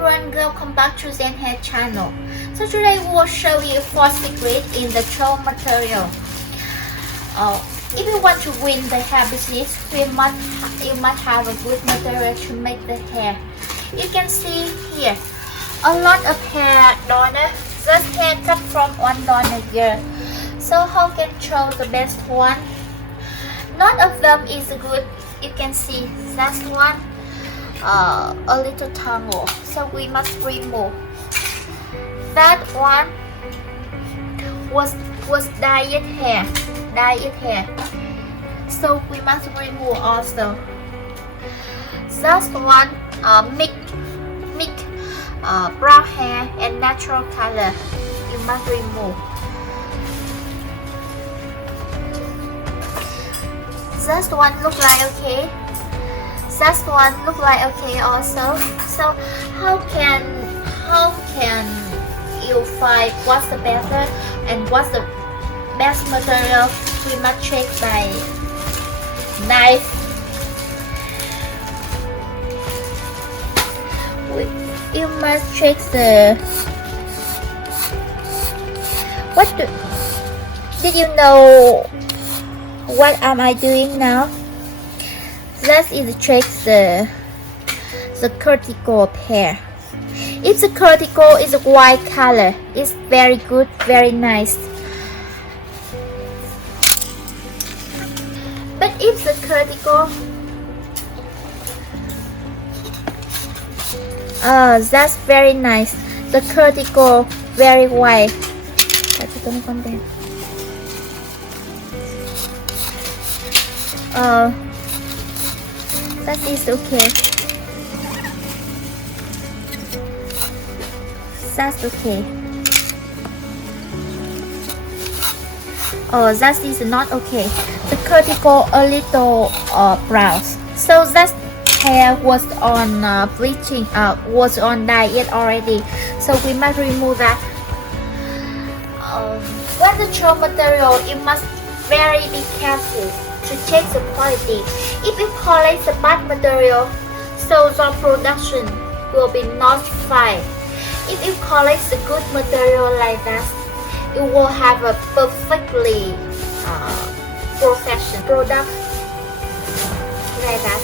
everyone, welcome back to Zen Hair channel. So today we will show you 4 secrets in the troll material. If you want to win the hair business, you must have a good material to make the hair. You can see here a lot of hair donor. This hair cut from one donor here. So how can choose the best one? None of them is good. You can see that one. A little tangle, so we must remove. That one was dyed hair, so we must remove also. That one mix brown hair and natural color, you must remove. That one look like okay. That one look like okay also. So how can you find what's the better and what's the best material? We must check by knife. You must check the did you know what am I doing now? That is check the cuticle of hair. If the cuticle is a white color, it's very good, very nice. But if the cuticle, that's very nice. The cuticle very white. That is okay. That's okay. Oh, that is not okay. The cuticle a little brown. So that hair was on bleaching, was on diet already. So we must remove that. When the troll material, you must very be careful to check the quality. If you collect the bad material, so the production will be not fine. If you collect the good material like that, you will have a perfectly professional product like that.